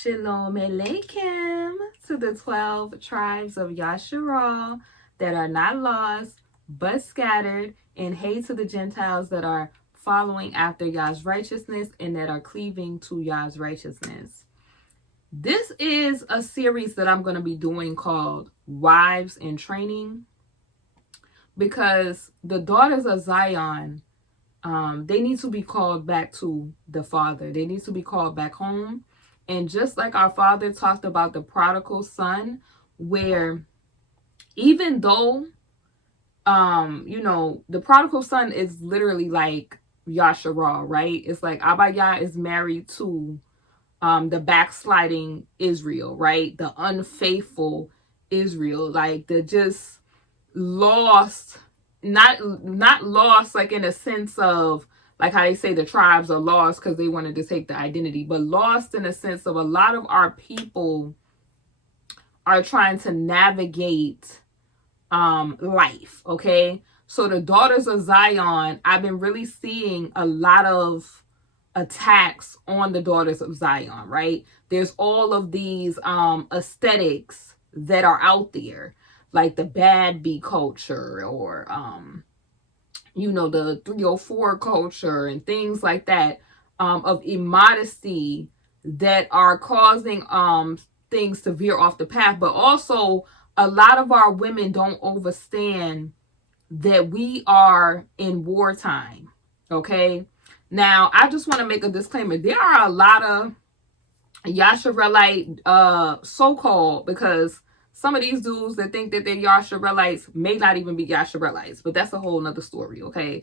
Shalom Aleichem to the 12 tribes of Yasharal that are not lost but scattered, and hey to the Gentiles that are following after Yah's righteousness and that are cleaving to Yah's righteousness. This is a series that I'm going to be doing called Wives in Training, because the daughters of Zion, they need to be called back to the Father. They need to be called back home. And just like our Father talked about the prodigal son, where even though, the prodigal son is literally like Yasharal, right? It's like Abaya is married to the backsliding Israel, right? The unfaithful Israel, like the just lost, not lost like in a sense of like how they say the tribes are lost because they wanted to take the identity, but lost in a sense of a lot of our people are trying to navigate life, okay? So the daughters of Zion, I've been really seeing a lot of attacks on the daughters of Zion, right? There's all of these aesthetics that are out there, like the bad bee culture or the 304 culture and things like that, of immodesty that are causing things to veer off the path. But also a lot of our women don't understand that we are in wartime, okay? Now, I just want to make a disclaimer. There are a lot of Yasharelite so-called, because some of these dudes that think that they're Yasharelites may not even be Yasharelites, but that's a whole nother story, okay?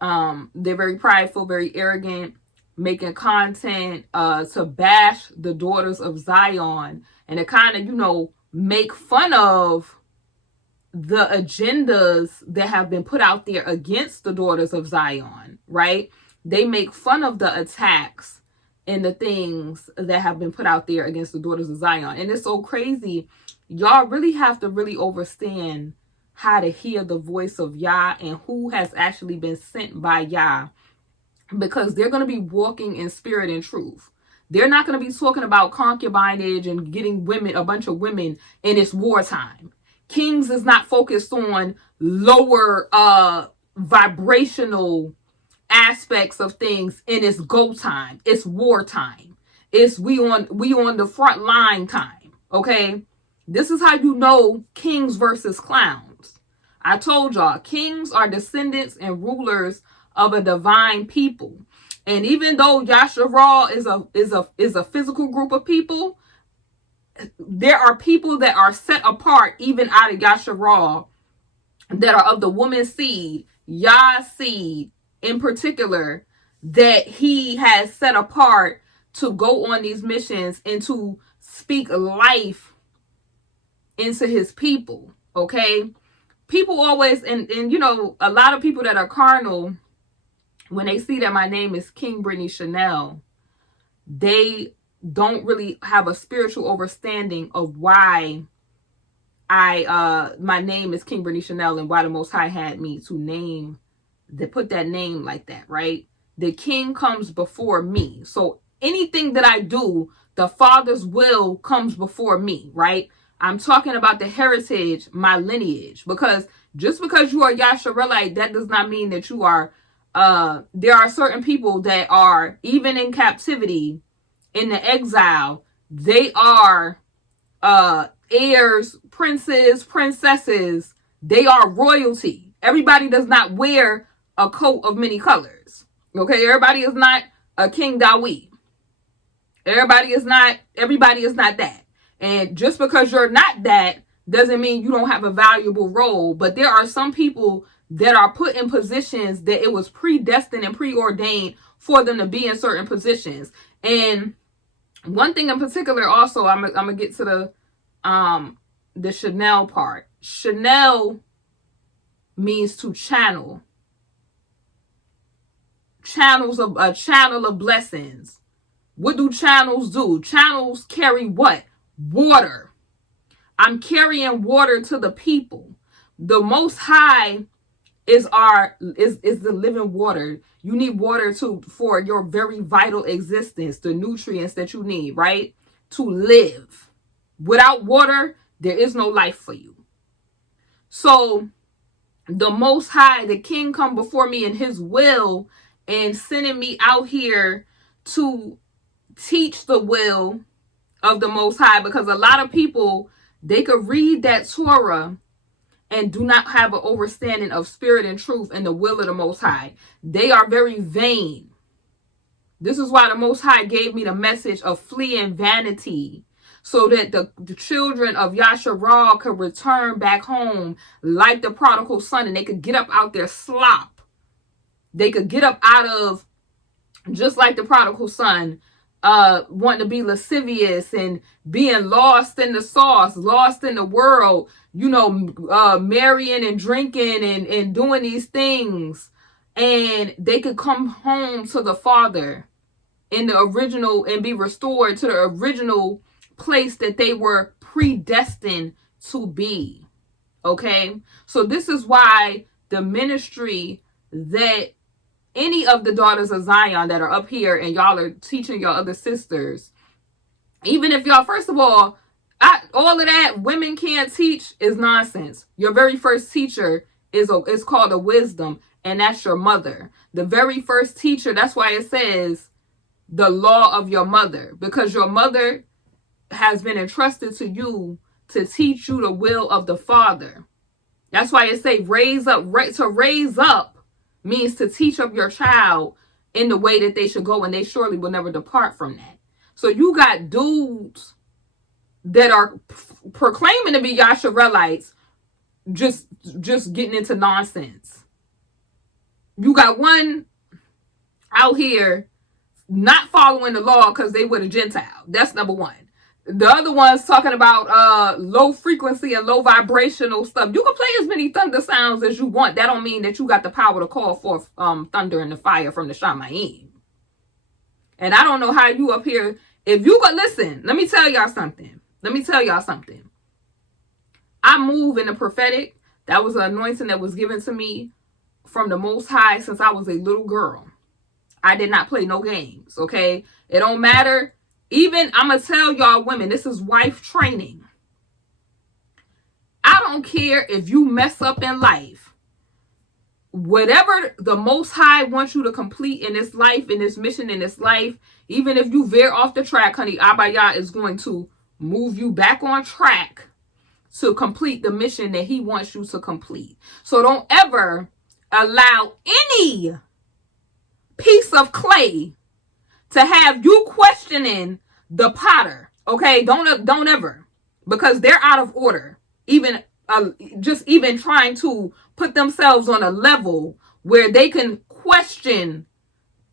They're very prideful, very arrogant, making content to bash the daughters of Zion and to kind of, make fun of the agendas that have been put out there against the daughters of Zion, right? They make fun of the attacks and the things that have been put out there against the daughters of Zion. And it's so crazy. Y'all really have to really understand how to hear the voice of Yah and who has actually been sent by Yah, because they're going to be walking in spirit and truth. They're not going to be talking about concubinage and getting women, a bunch of women, in it's wartime. Kings is not focused on lower vibrational aspects of things, and it's go time. It's wartime. It's we on the front line time. Okay? This is how you know kings versus clowns. I told y'all, kings are descendants and rulers of a divine people. And even though Yasharal is a physical group of people, there are people that are set apart even out of Yasharal that are of the woman's seed, Yah's seed in particular, that he has set apart to go on these missions and to speak life into his people, okay? People always, and a lot of people that are carnal, when they see that my name is King Brittany Chanel, they don't really have a spiritual understanding of why my name is King Brittany Chanel and why the Most High had me to put that name like that, right? The king comes before me. So anything that I do, the Father's will comes before me, right? I'm talking about the heritage, my lineage, because just because you are Yasharelite, that does not mean that you are, there are certain people that are, even in captivity, in the exile, they are heirs, princes, princesses. They are royalty. Everybody does not wear a coat of many colors. Okay, everybody is not a King Dawid. Everybody is not that. And just because you're not that doesn't mean you don't have a valuable role. But there are some people that are put in positions that it was predestined and preordained for them to be in certain positions. And one thing in particular, also, I'm gonna get to the Chanel part. Chanel means to channel. A channel of blessings. What do channels do? Channels carry what? Water. I'm carrying water to the people. The Most High is the living water. You need water for your very vital existence, the nutrients that you need, right? to live. Without water, there is no life for you. So the Most High, the King, come before me in his will and sending me out here to teach the will of the Most High, because a lot of people, they could read that Torah and do not have an understanding of spirit and truth and the will of the Most High. They are very vain. This is why the Most High gave me the message of fleeing vanity, so that the children of Yasharal could return back home like the prodigal son, and they could get up out their slop. They could get up out of, just like the prodigal son, wanting to be lascivious and being lost in the sauce, lost in the world, marrying and drinking and doing these things. And they could come home to the Father in the original and be restored to the original place that they were predestined to be. Okay? So this is why the ministry that any of the daughters of Zion that are up here and y'all are teaching your other sisters, even if y'all, first of all of that women can't teach is nonsense. Your very first teacher is called a wisdom, and that's your mother. The very first teacher, that's why it says the law of your mother, because your mother has been entrusted to you to teach you the will of the Father. That's why it say raise up. To raise up means to teach up your child in the way that they should go, and they surely will never depart from that. So you got dudes that are proclaiming to be Yasharelites, just getting into nonsense. You got one out here not following the law because they were a Gentile. That's number one. The other one's talking about low frequency and low vibrational stuff. You can play as many thunder sounds as you want. That don't mean that you got the power to call forth thunder and the fire from the Shamayim. And I don't know how you up here, if you go, listen, let me tell y'all something. I move in the prophetic. That was an anointing that was given to me from the Most High since I was a little girl. I did not play no games, okay? It don't matter. Even, I'm going to tell y'all women, this is wife training. I don't care if you mess up in life. Whatever the Most High wants you to complete in this life, in this mission, in this life, even if you veer off the track, honey, Abaya is going to move you back on track to complete the mission that he wants you to complete. So don't ever allow any piece of clay to have you questioning the potter. Okay, don't ever, because they're out of order. Even even trying to put themselves on a level where they can question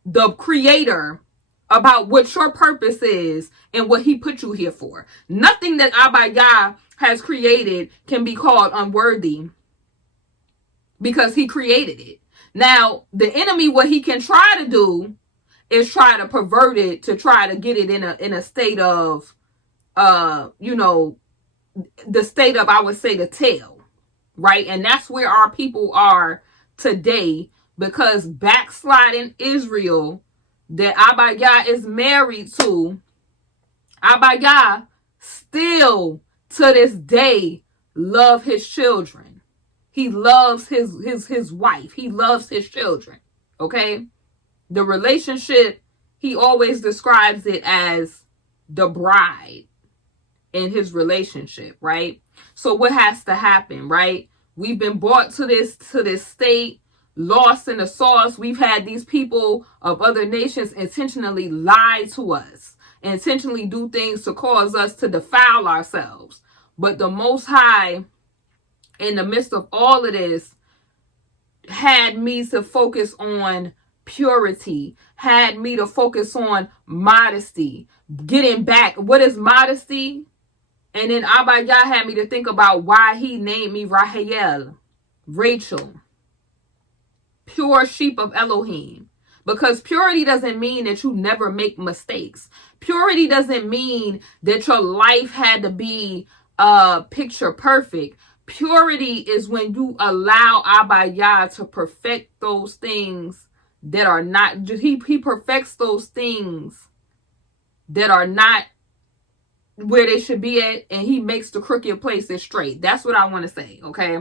the creator about what your purpose is and what he put you here for. Nothing that Abaya has created can be called unworthy, because he created it. Now, the enemy, what he can try to do is try to pervert it, to try to get it in a state of, the state of, I would say, the tail, right? And that's where our people are today, because backsliding Israel that Abaya is married to, Abaya still to this day love his children. He loves his wife. He loves his children. Okay? The relationship, he always describes it as the bride in his relationship, right? So what has to happen, right? We've been brought to this state, lost in the sauce. We've had these people of other nations intentionally lie to us, intentionally do things to cause us to defile ourselves. But the Most High, in the midst of all of this, had me to focus on purity, had me to focus on modesty, getting back. What is modesty? And then Abaya had me to think about why he named me Rahel, Rachel, pure sheep of Elohim. Because purity doesn't mean that you never make mistakes. Purity doesn't mean that your life had to be picture perfect. Purity is when you allow Abaya to perfect those things that are not, he perfects those things that are not where they should be at, and he makes the crooked places straight. That's what I want to say, okay?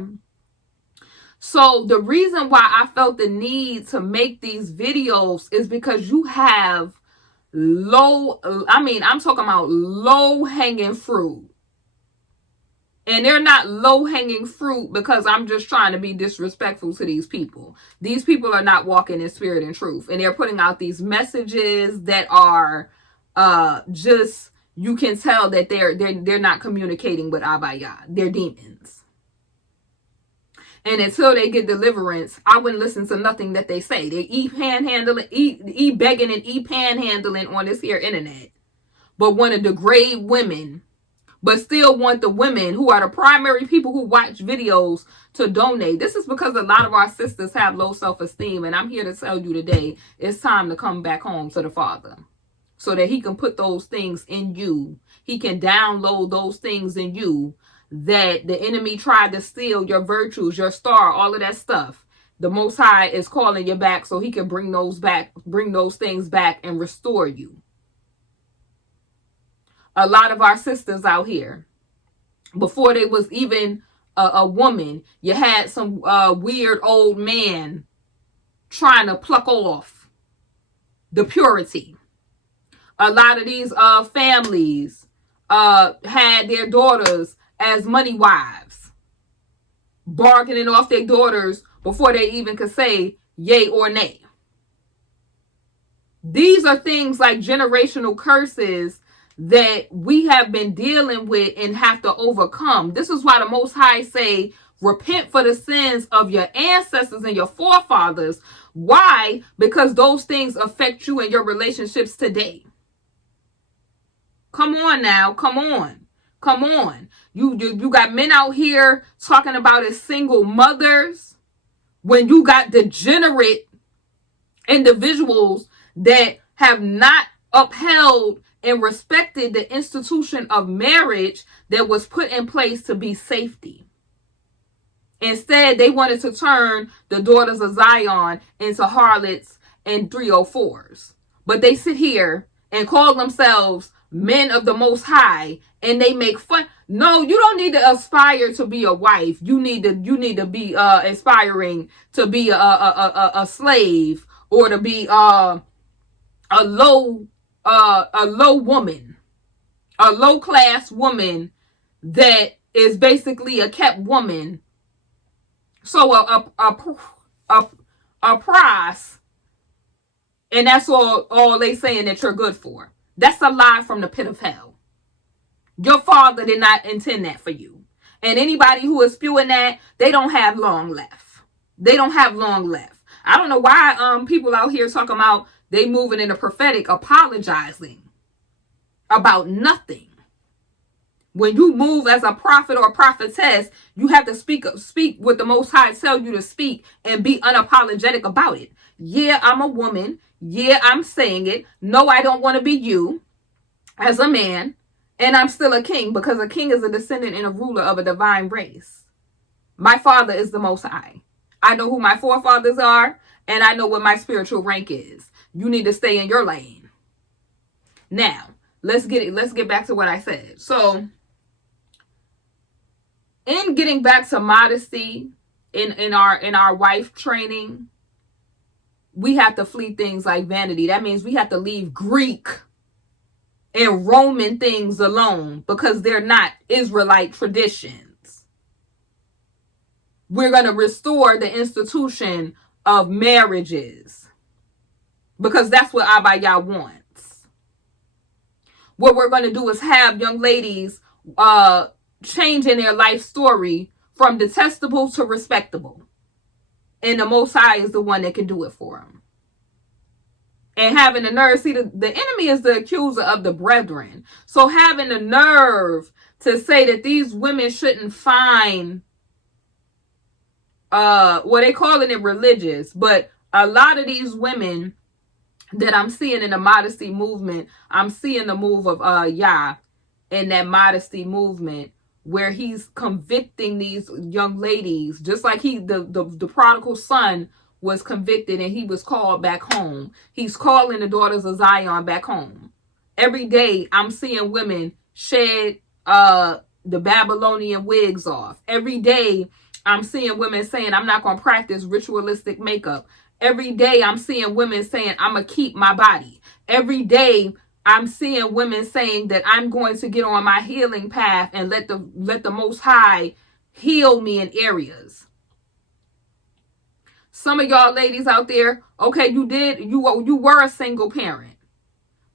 So the reason why I felt the need to make these videos is because you have I'm talking about low hanging fruit. And they're not low hanging fruit because I'm just trying to be disrespectful to these people. These people are not walking in spirit and truth. And they're putting out these messages that are just, you can tell that they're not communicating with Abaya. They're demons. And until they get deliverance, I wouldn't listen to nothing that they say. They begging and panhandling on this here internet, but want to degrade women, but still want the women who are the primary people who watch videos to donate. This is because a lot of our sisters have low self-esteem, and I'm here to tell you today, it's time to come back home to the Father so that he can put those things in you. He can download those things in you that the enemy tried to steal, your virtues, your star, all of that stuff. The Most High is calling you back so he can bring those things back and restore you. A lot of our sisters out here, before they was even a woman, you had some weird old man trying to pluck off the purity. A lot of these families had their daughters as money wives, bargaining off their daughters before they even could say yay or nay. These are things like generational curses that we have been dealing with and have to overcome. This is why the Most High say, repent for the sins of your ancestors and your forefathers. Why? Because those things affect you and your relationships today. Come on now. Come on. Come on. You got men out here talking about as single mothers when you got degenerate individuals that have not upheld and respected the institution of marriage that was put in place to be safety. Instead, they wanted to turn the daughters of Zion into harlots and 304s. But they sit here and call themselves men of the Most High, and they make fun. No, you don't need to aspire to be a wife. You need to be aspiring to be a slave, or to be a low woman, a low class woman that is basically a kept woman. So a price, and that's all they saying that you're good for. That's a lie from the pit of hell. Your father did not intend that for you. And anybody who is spewing that, they don't have long left. They don't have long left. I don't know why people out here talking about they moving in the prophetic, apologizing about nothing. When you move as a prophet or a prophetess, you have to speak what the Most High tell you to speak and be unapologetic about it. Yeah, I'm a woman. Yeah, I'm saying it. No, I don't want to be you as a man. And I'm still a king, because a king is a descendant and a ruler of a divine race. My father is the Most High. I know who my forefathers are, and I know what my spiritual rank is. You need to stay in your lane. Now, let's get back to what I said. So, in getting back to modesty in our wife training, we have to flee things like vanity. That means we have to leave Greek and Roman things alone, because they're not Israelite traditions. We're going to restore the institution of marriages, because that's what Abaya wants. What we're going to do is have young ladies changing their life story from detestable to respectable. And the Most High is the one that can do it for them. And having the nerve, see, the enemy is the accuser of the brethren. So having the nerve to say that these women shouldn't find, they calling it religious, but a lot of these women that I'm seeing in the modesty movement, I'm seeing the move of Yah in that modesty movement, where he's convicting these young ladies, just like the prodigal son was convicted and he was called back home. He's calling the daughters of Zion back home. Every day I'm seeing women shed the Babylonian wigs off. Every day I'm seeing women saying, I'm not going to practice ritualistic makeup. Every day I'm seeing women saying, I'm going to keep my body. Every day I'm seeing women saying that I'm going to get on my healing path and let the Most High heal me in areas. Some of y'all ladies out there, okay, you were a single parent,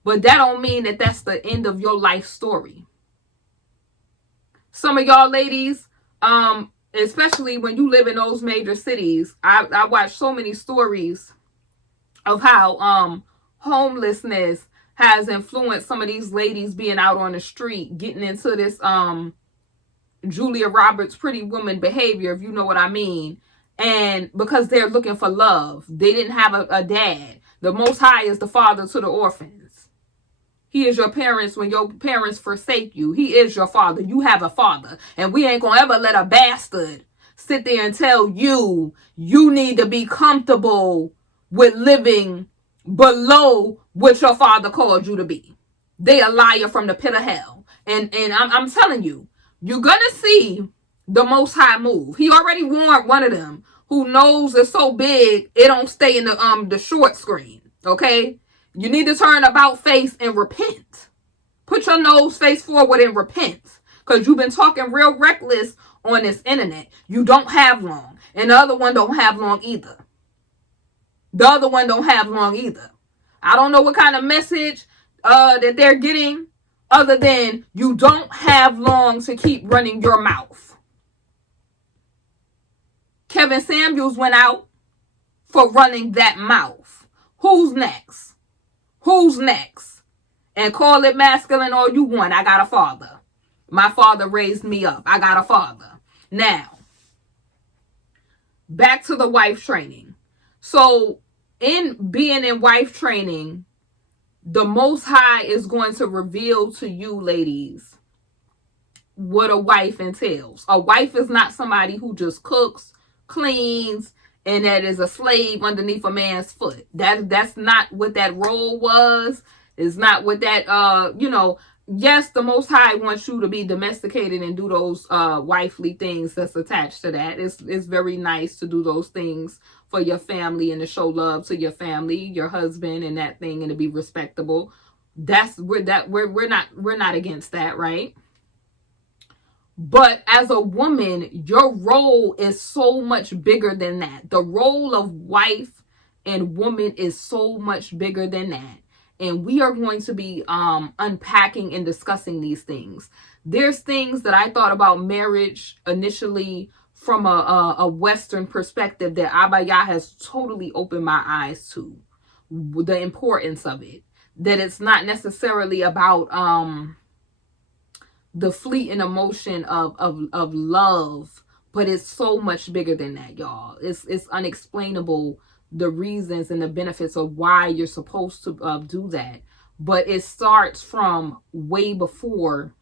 but that don't mean that that's the end of your life story. Some of y'all ladies, especially when you live in those major cities, I watch so many stories of how homelessness has influenced some of these ladies being out on the street, getting into this Julia Roberts Pretty Woman behavior, if you know what I mean. And because they're looking for love, they didn't have a dad. The Most High is the father to the orphans. He is your parents when your parents forsake you. He is your father. You have a father. And we ain't going to ever let a bastard sit there and tell you need to be comfortable with living below what your father called you to be. They a liar from the pit of hell. And I'm telling you, you're going to see the Most High move. He already warned one of them who knows is so big it don't stay in the short screen. Okay? You need to turn about face and repent. Put your nose face forward and repent. Because you've been talking real reckless on this internet. You don't have long. And the other one don't have long either. I don't know what kind of message that they're getting other than you don't have long to keep running your mouth. Kevin Samuels went out for running that mouth. Who's next? And call it masculine all you want. I got a father. My father raised me up. I got a father. Now, back to the wife training. So, in being in wife training, the Most High is going to reveal to you, ladies, what a wife entails. A wife is not somebody who just cooks, cleans, and that is a slave underneath a man's foot. That's not what that role was. It's not what that, yes, the Most High wants you to be domesticated and do those wifely things that's attached to that. It's very nice to do those things for your family and to show love to your family, your husband and that thing, and to be respectable. We're not against that, right? But as a woman, your role is so much bigger than that. The role of wife and woman is so much bigger than that. And we are going to be unpacking and discussing these things. There's things that I thought about marriage initially from a Western perspective that Abaya has totally opened my eyes to. The importance of it. That it's not necessarily about the fleeting emotion of love, but it's so much bigger than that, y'all. It's unexplainable, the reasons and the benefits of why you're supposed to do that. But it starts from way before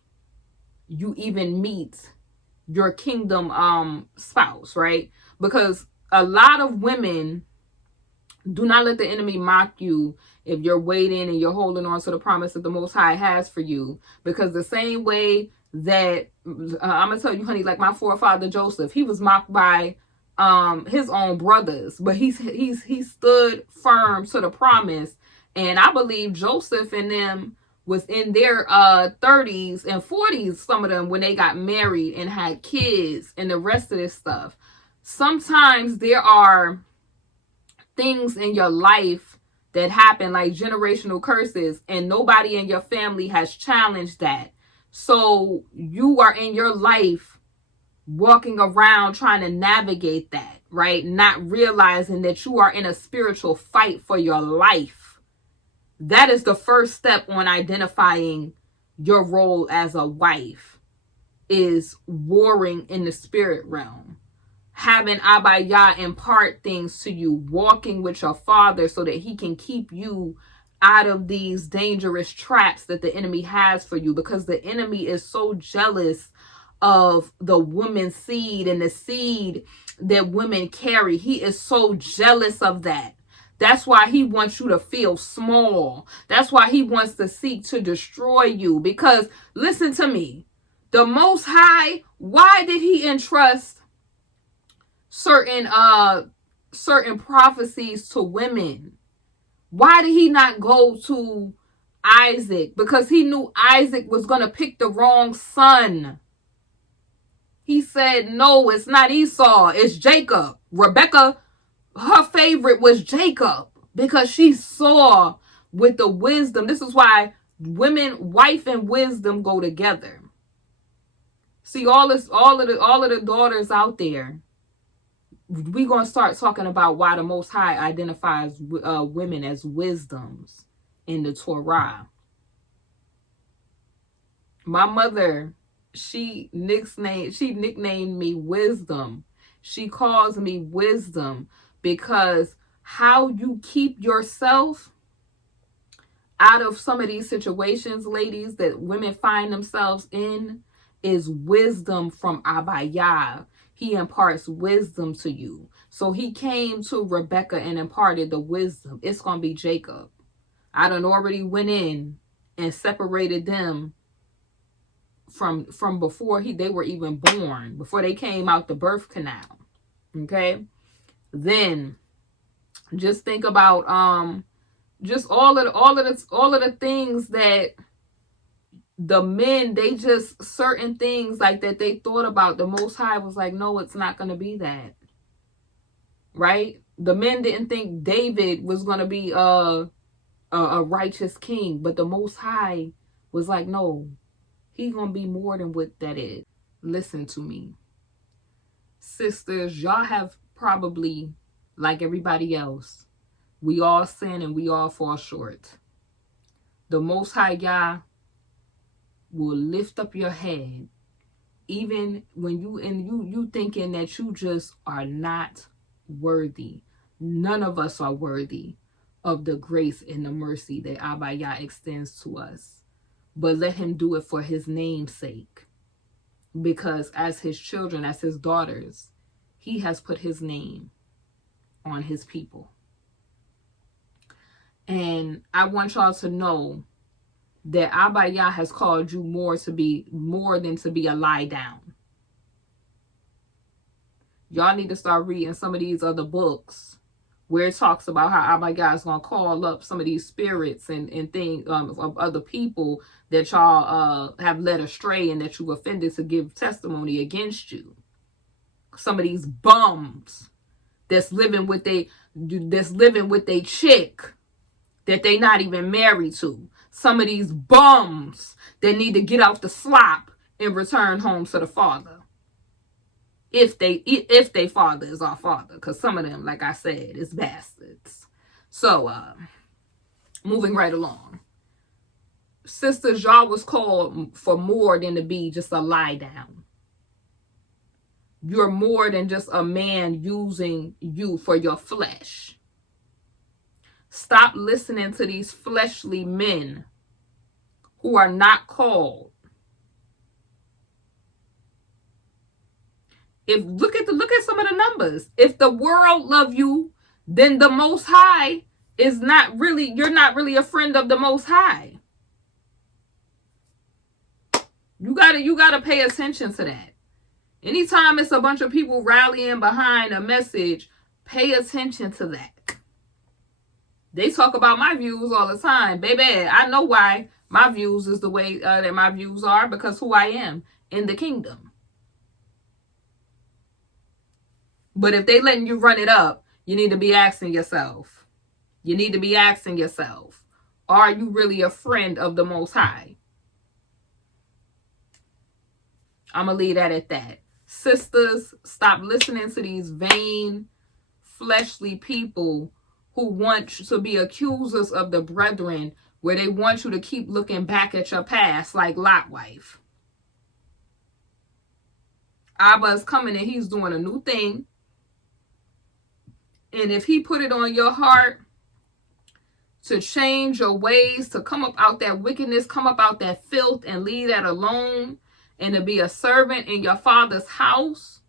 you even meet your kingdom spouse, right? Because a lot of women, do not let the enemy mock you if you're waiting and you're holding on to the promise that the Most High has for you. Because the same way that, I'm going to tell you, honey, like my forefather Joseph, he was mocked by his own brothers, but he stood firm to the promise. And I believe Joseph and them was in their 30s and 40s, some of them, when they got married and had kids and the rest of this stuff. Sometimes there are things in your life that happen, like generational curses, and nobody in your family has challenged that. So you are in your life walking around trying to navigate that, right? Not realizing that you are in a spiritual fight for your life. That is the first step on identifying your role as a wife, is warring in the spirit realm. Having Abaya impart things to you, walking with your father so that he can keep you out of these dangerous traps that the enemy has for you, because the enemy is so jealous of the woman's seed and the seed that women carry. He is so jealous of that That's why he wants you to feel small. That's why he wants to seek to destroy you. Because listen to me, the Most High, why did he entrust certain prophecies to women? Why did he not go to Isaac? Because he knew Isaac was going to pick the wrong son. He said, no, it's not Esau, it's Jacob. Rebecca, her favorite was Jacob because she saw with the wisdom. This is why women, wife and wisdom go together. See, all of the daughters out there, we're going to start talking about why the Most High identifies women as wisdoms in the Torah. My mother, she nicknamed me Wisdom. She calls me Wisdom because how you keep yourself out of some of these situations, ladies, that women find themselves in is wisdom from Abaya. He imparts wisdom to you. So he came to Rebecca and imparted the wisdom. It's going to be Jacob. I done already went in and separated them from before they were even born, before they came out the birth canal. Okay? Then just think about just all of the things that the men, they just certain things like that they thought about. The Most High was like, no, it's not going to be that. Right? The men didn't think David was going to be a righteous king, but the Most High was like, no, he's going to be more than what that is. Listen to me. Sisters, y'all have probably, like everybody else, we all sin and we all fall short. The Most High Yah will lift up your head even when you thinking that you just are not worthy. None of us are worthy of the grace and the mercy that Abba Yah extends to us. But let him do it for his name's sake. Because as his children, as his daughters, he has put his name on his people. And I want y'all to know that Abba Yah has called you more than to be a lie down. Y'all need to start reading some of these other books where it talks about how Abba Yah is going to call up some of these spirits and things of other people that y'all have led astray and that you offended to give testimony against you. Some of these bums that's living with they chick that they not even married to. Some of these bums that need to get out the slop and return home to the Father. If they father is our father. Because some of them, like I said, is bastards. So, moving right along. Sisters, y'all was called for more than to be just a lie down. You're more than just a man using you for your flesh. Stop listening to these fleshly men who are not called. Look at some of the numbers. If the world love you, then the Most High you're not really a friend of the Most High. You gotta pay attention to that. Anytime it's a bunch of people rallying behind a message, pay attention to that. They talk about my views all the time. Baby, I know why my views is the way that my views are, because who I am in the kingdom. But if they letting you run it up, you need to be asking yourself. Are you really a friend of the Most High? I'm going to leave that at that. Sisters, stop listening to these vain, fleshly people who want to be accusers of the brethren, where they want you to keep looking back at your past like Lot wife. Abba is coming and he's doing a new thing. And if he put it on your heart to change your ways, to come up out that wickedness, come up out that filth and leave that alone, and to be a servant in your Father's house,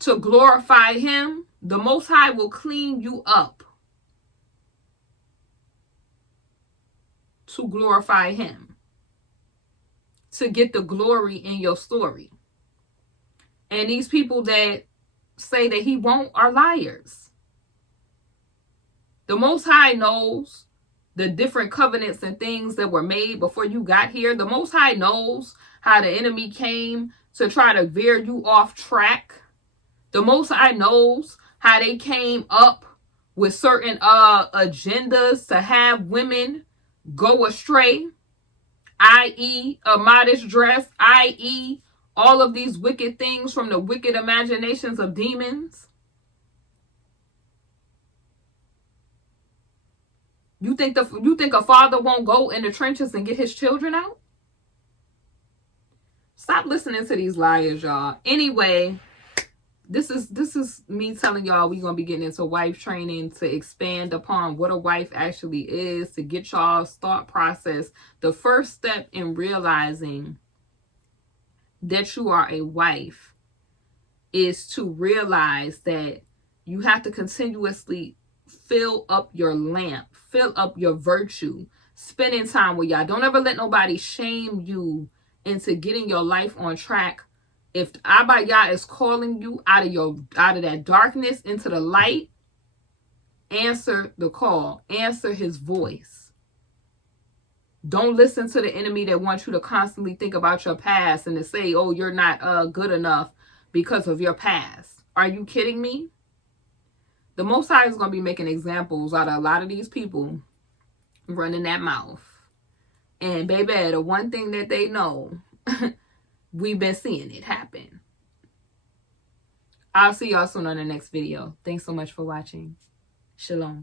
to glorify him, the Most High will clean you up. to glorify him, to get the glory in your story. And these people that say that he won't are liars. The Most High knows the different covenants and things that were made before you got here. The Most High knows how the enemy came to try to veer you off track. The Most High knows how they came up with certain agendas to have women go astray, i.e. a modest dress, i.e. all of these wicked things from the wicked imaginations of demons. You think a father won't go in the trenches and get his children out? Stop listening to these liars, y'all. Anyway, this is me telling y'all we're going to be getting into wife training to expand upon what a wife actually is, to get y'all's thought process. The first step in realizing that you are a wife is to realize that you have to continuously fill up your lamp, fill up your virtue, spending time with y'all. Don't ever let nobody shame you into getting your life on track. If Abba Yah is calling you out of that darkness into the light, answer the call, answer his voice. Don't listen to the enemy that wants you to constantly think about your past and to say, oh, you're not good enough because of your past. Are you kidding me? The Most High is going to be making examples out of a lot of these people running that mouth. And baby, the one thing that they know, we've been seeing it happen. I'll see y'all soon on the next video. Thanks so much for watching. Shalom.